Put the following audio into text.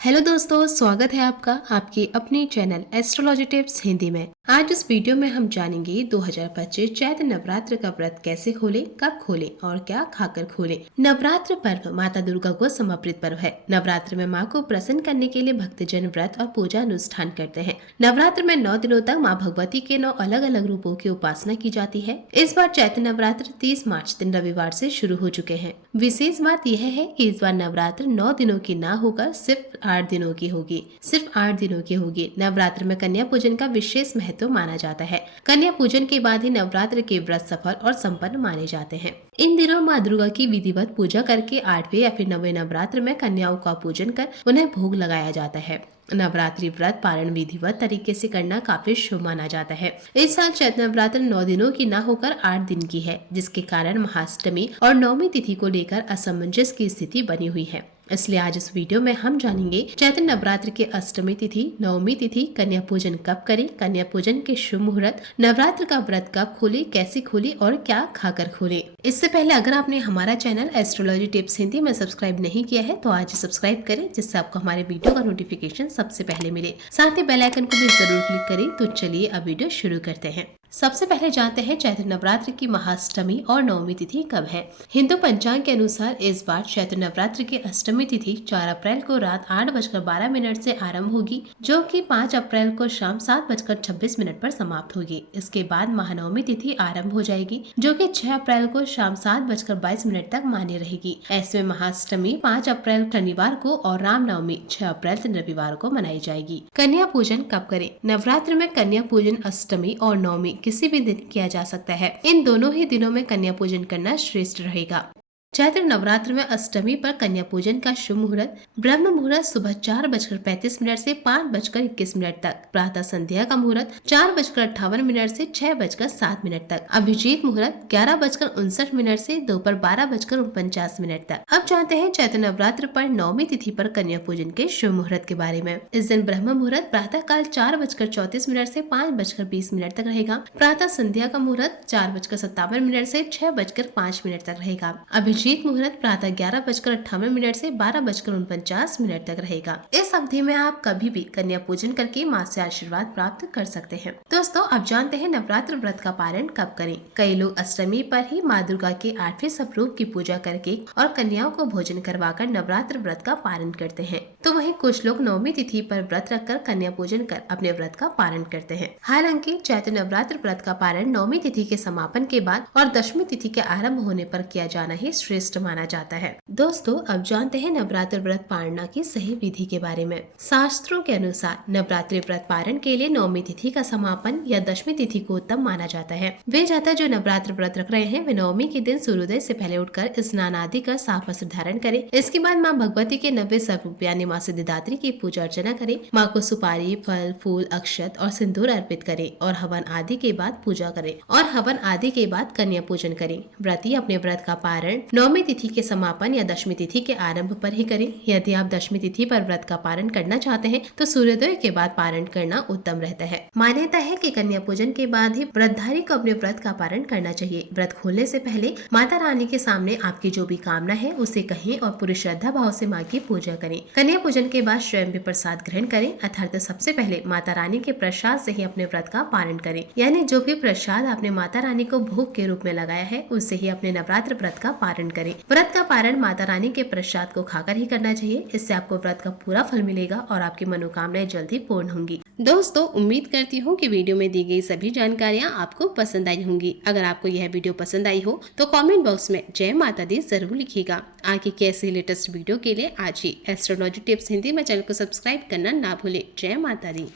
Hello दोस्तों, स्वागत है आपका आपके अपने चैनल एस्ट्रोलॉजी टिप्स हिंदी में। आज इस वीडियो में हम जानेंगे 2025 चैत्र नवरात्र का व्रत कैसे खोले, कब खोले और क्या खाकर खोले। नवरात्र पर्व माता दुर्गा को समर्पित पर्व है। नवरात्र में माँ को प्रसन्न करने के लिए भक्तजन व्रत और पूजा अनुष्ठान करते हैं। नवरात्र में 9 दिनों तक माँ भगवती के 9 अलग अलग रूपों की उपासना की जाती है। इस बार चैत्र नवरात्र 30 मार्च दिन रविवार से शुरू हो चुके हैं। विशेष बात यह है कि इस बार नवरात्र 9 दिनों की ना होकर सिर्फ 8 दिनों की होगी। सिर्फ 8 दिनों की होगी। नवरात्र में कन्या पूजन का विशेष महत्व माना जाता है। कन्या पूजन के बाद ही नवरात्र के व्रत सफल और संपन्न माने जाते हैं। इन दिनों माँ दुर्गा की विधिवत पूजा करके 8वें या फिर 9वें नवरात्र में कन्याओं का पूजन कर उन्हें भोग लगाया जाता है। नवरात्रि व्रत पारण विधिवत तरीके से करना काफी शुभ माना जाता है। इस साल चैत्र नवरात्र 9 दिनों की न होकर 8 दिन की है, जिसके कारण महाअष्टमी और नवमी तिथि को लेकर असमंजस की स्थिति बनी हुई है। इसलिए आज इस वीडियो में हम जानेंगे चैत्र नवरात्र के अष्टमी तिथि, नवमी तिथि, कन्या पूजन कब करें, कन्या पूजन के शुभ मुहूर्त, नवरात्र का व्रत कब खोले, कैसे खोले और क्या खाकर खोले। इससे पहले अगर आपने हमारा चैनल एस्ट्रोलॉजी टिप्स हिंदी में सब्सक्राइब नहीं किया है तो आज सब्सक्राइब करें, जिससे आपको हमारे वीडियो का नोटिफिकेशन सबसे पहले मिले। साथ ही बेल आइकन को भी जरूर क्लिक करें। तो चलिए अब वीडियो शुरू करते हैं। सबसे पहले जानते हैं चैत्र नवरात्र की महाअष्टमी और नवमी तिथि कब है। हिंदू पंचांग के अनुसार इस बार चैत्र नवरात्र की अष्टमी तिथि 4 अप्रैल को रात 8:12 से आरंभ होगी, जो कि 5 अप्रैल को शाम 7:26 पर समाप्त होगी। इसके बाद महानवमी तिथि आरंभ हो जाएगी, जो कि 6 अप्रैल को शाम 7:22 तक मान्य रहेगी। ऐसे में महाअष्टमी 5 अप्रैल शनिवार को और रामनवमी 6 अप्रैल रविवार को मनाई जाएगी। कन्या पूजन कब करें। नवरात्र में कन्या पूजन अष्टमी और नवमी किसी भी दिन किया जा सकता है। इन दोनों ही दिनों में कन्या पूजन करना श्रेष्ठ रहेगा। चैत्र नवरात्र में अष्टमी पर कन्या पूजन का शुभ मुहूर्त ब्रह्म मुहूर्त सुबह 4:35 से 5:21 तक, प्रातः संध्या का मुहूर्त 4:58 से 6:07 तक, अभिजीत मुहूर्त 11:59 से दोपहर 12:49 तक। अब जानते हैं चैत्र नवरात्र पर नवमी तिथि पर कन्या पूजन के शुभ मुहूर्त के बारे में। इस दिन ब्रह्म मुहूर्त प्रातः काल 4:34 से 5:20 तक रहेगा। प्रातः संध्या का मुहूर्त 4:57 से 6:05 तक रहेगा। अभिजीत मुहूर्त प्रातः 11:58 से 12:49 तक रहेगा। इस अवधि में आप कभी भी कन्या पूजन करके माँ से आशीर्वाद प्राप्त कर सकते हैं। दोस्तों, अब जानते हैं नवरात्र व्रत का पारण कब करें। कई लोग अष्टमी पर ही माँ दुर्गा के 8वें स्वरूप की पूजा करके और कन्याओं को भोजन करवाकर नवरात्र व्रत का पारण करते हैं, तो वहीं कुछ लोग नवमी तिथि पर व्रत रखकर कन्या पूजन कर अपने व्रत का पारण करते हैं। हालांकि चैत्र नवरात्र व्रत का पारण नवमी तिथि के समापन के बाद और दशमी तिथि के आरंभ होने पर किया जाना ही श्रेष्ठ माना जाता है। दोस्तों, अब जानते हैं नवरात्र व्रत पारणा की सही विधि के बारे में। शास्त्रों के अनुसार नवरात्रि व्रत पारण के लिए नवमी तिथि का समापन या दशमी तिथि को उत्तम माना जाता है। वे जाता जो नवरात्र व्रत रख रहे हैं वे नवमी के दिन सूर्योदय से पहले उठकर स्नान आदि कर साफ वस्त्र धारण करें। इसके बाद माँ भगवती के 90 स्वरूप यानी माँ सिद्धिदात्री की पूजा अर्चना करें। माँ को सुपारी, फल, फूल, अक्षत और सिंदूर अर्पित करें और हवन आदि के बाद पूजा करें और हवन आदि के बाद कन्या पूजन करें। व्रती अपने व्रत का पारण नवमी तिथि के समापन या दशमी तिथि के आरंभ पर ही करें। यदि आप दशमी तिथि पर व्रत का पारण करना चाहते हैं तो सूर्योदय के बाद पारण करना उत्तम रहता है। मान्यता है कि कन्या पूजन के बाद ही व्रतधारी को अपने व्रत का पारण करना चाहिए। व्रत खोलने से पहले माता रानी के सामने आपकी जो भी कामना है उसे कहें और पूरी श्रद्धा भाव से माँ की पूजा करें। कन्या पूजन के बाद स्वयं भी प्रसाद ग्रहण करें, अर्थात सबसे पहले माता रानी के प्रसाद से ही अपने व्रत का पारण करें। यानी जो भी प्रसाद आपने माता रानी को भोग के रूप में लगाया है उससे ही अपने नवरात्र व्रत का पारण करें। व्रत का पारण माता रानी के प्रसाद को खाकर ही करना चाहिए। इससे आपको व्रत का पूरा फल मिलेगा और आपकी मनोकामनाएं जल्दी पूर्ण होंगी। दोस्तों, उम्मीद करती हूँ कि वीडियो में दी गई सभी जानकारियाँ आपको पसंद आई होंगी। अगर आपको यह वीडियो पसंद आई हो तो कमेंट बॉक्स में जय माता दी जरूर लिखिएगा। आगे की ऐसी लेटेस्ट वीडियो के लिए आज ही एस्ट्रोलॉजी टिप्स हिंदी में चैनल को सब्सक्राइब करना ना भूले। जय माता दी।